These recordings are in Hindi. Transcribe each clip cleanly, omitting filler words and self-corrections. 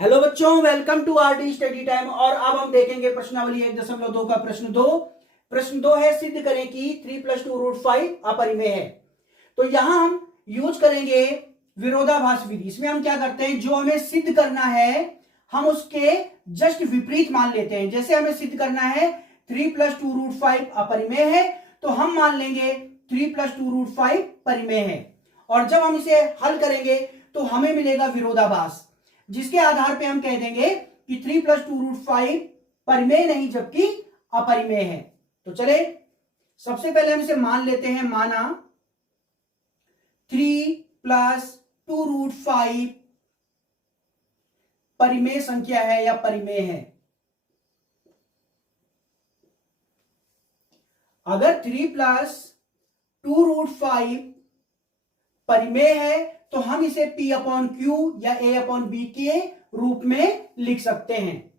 हेलो बच्चों, welcome to RD study time. और अब हम देखेंगे प्रश्नावली 1.2 का प्रश्न 2 है, सिद्ध करें कि 3 + 2√5 अपरिमेय है। तो यहां हम यूज करेंगे विरोधाभास विधि। इसमें हम क्या करते हैं, जो हमें सिद्ध करना है हम उसके जस्ट विपरीत मान लेते हैं। जैसे हमें सिद्ध करना है 3 + 2√5 अपरिमेय है, तो हम मान लेंगे 3 + 2√5 परिमेय है। और जब हम इसे हल करेंगे तो हमें मिलेगा विरोधाभास, जिसके आधार पे हम कह देंगे कि 3 + 2√5 परिमेय नहीं जबकि अपरिमेय है। तो चले सबसे पहले हम इसे मान लेते हैं। माना 3 + 2√5 परिमेय संख्या है या परिमेय है। अगर 3 + 2√5 परिमेय है तो हम इसे P/Q या A/B के रूप में लिख सकते हैं,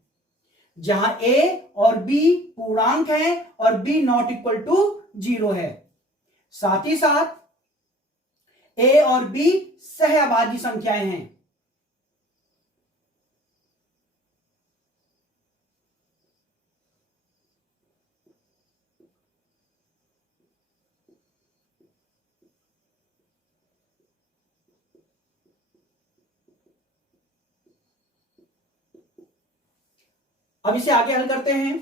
जहां A और B पूर्णांक है और B ≠ 0 है। साथ ही साथ A और B सहअभाज्य संख्याएं हैं। अब इसे आगे हल करते हैं।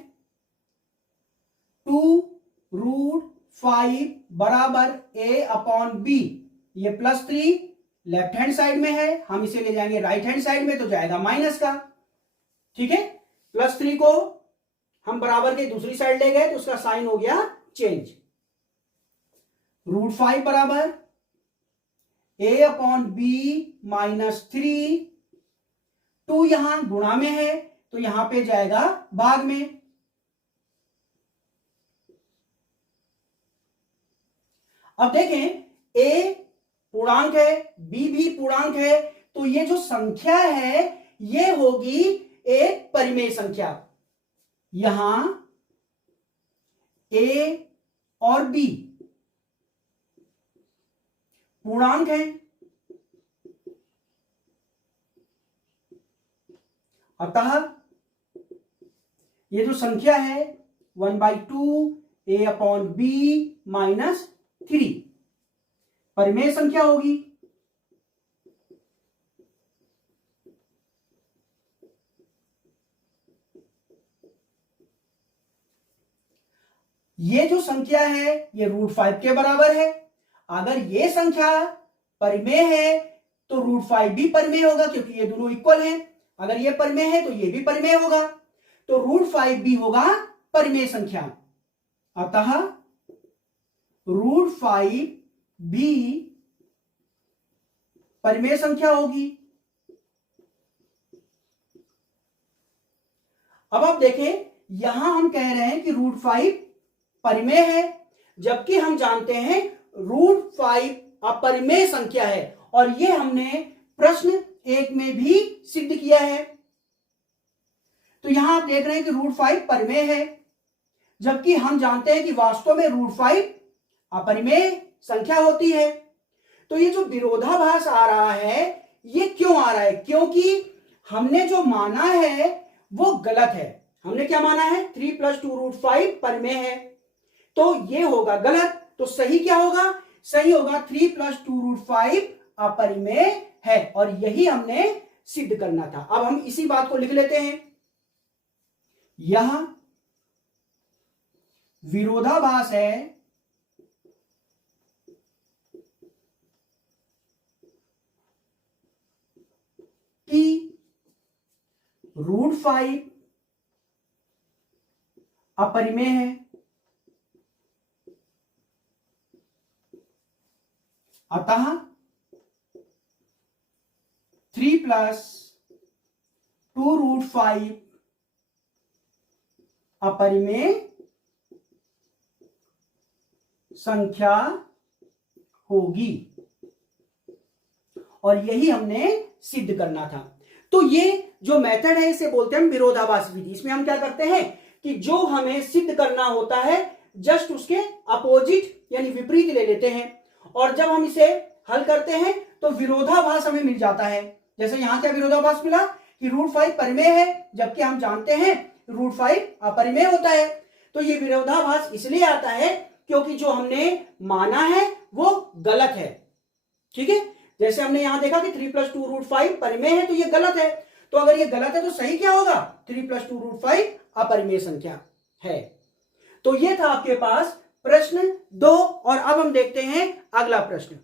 2√5 बराबर A/B, ये +3 लेफ्ट हैंड साइड में है, हम इसे ले जाएंगे राइट हैंड साइड में, तो जाएगा माइनस का। ठीक है, +3 को हम बराबर के दूसरी साइड ले गए तो उसका साइन हो गया चेंज। √5 बराबर A/B -3, 2 यहां गुणा में है तो यहां पे जाएगा भाग में। अब देखें A पूर्णांक है, B भी पूर्णांक है, तो ये जो संख्या है ये होगी एक परिमेय संख्या। यहां A और B पूर्णांक है, अतः ये जो संख्या है 1/2 A/B -3 परिमेय संख्या होगी। ये जो संख्या है ये √5 के बराबर है। अगर ये संख्या परिमेय है तो √5 भी परिमेय होगा, क्योंकि ये दोनों इक्वल हैं। अगर ये परिमेय है तो ये भी परिमेय होगा, तो √5 भी होगा परिमेय संख्या। अतः √5 भी परिमेय संख्या होगी। अब आप देखें, यहां हम कह रहे हैं कि √5 परिमेय है, जबकि हम जानते हैं √5 अपरिमेय संख्या है, और यह हमने प्रश्न 1 में भी सिद्ध किया है। तो यहां आप देख रहे हैं कि √5 परिमेय है, जबकि हम जानते हैं कि वास्तव में √5 अपरिमेय संख्या होती है। तो ये जो विरोधाभास आ रहा है ये क्यों आ रहा है? क्योंकि हमने जो माना है वो गलत है। हमने क्या माना है? 3 + 2√5 परिमेय है, तो ये होगा गलत। तो सही क्या होगा? सही होगा 3 + 2√5 अपरिमेय है, और यही हमने सिद्ध करना था। अब हम इसी बात को लिख लेते हैं। यह विरोधाभास है कि √5 अपरिमेय है, अतः 3 + 2√5 अपरिमेय संख्या होगी, और यही हमने सिद्ध करना था। तो ये जो मेथड है इसे बोलते हैं हम विरोधाभास विधि। इसमें हम क्या करते हैं कि जो हमें सिद्ध करना होता है जस्ट उसके अपोजिट यानी विपरीत ले लेते हैं, और जब हम इसे हल करते हैं तो विरोधाभास हमें मिल जाता है। जैसे यहां क्या विरोधाभास मिला कि रूट 5 परिमेय है, जबकि हम जानते हैं रूट 5 अपरिमेय होता है। तो ये विरोधाभास इसलिए आता है क्योंकि जो हमने माना है वो गलत है। ठीक है, जैसे हमने यहां देखा कि 3 + 2 √5 परिमेय है, तो ये गलत है। तो अगर ये गलत है तो सही क्या होगा? 3 + 2 √5 अपरिमेय संख्या है। तो ये था आपके पास प्रश्न 2। और अब हम देखते हैं अगला प्रश्न।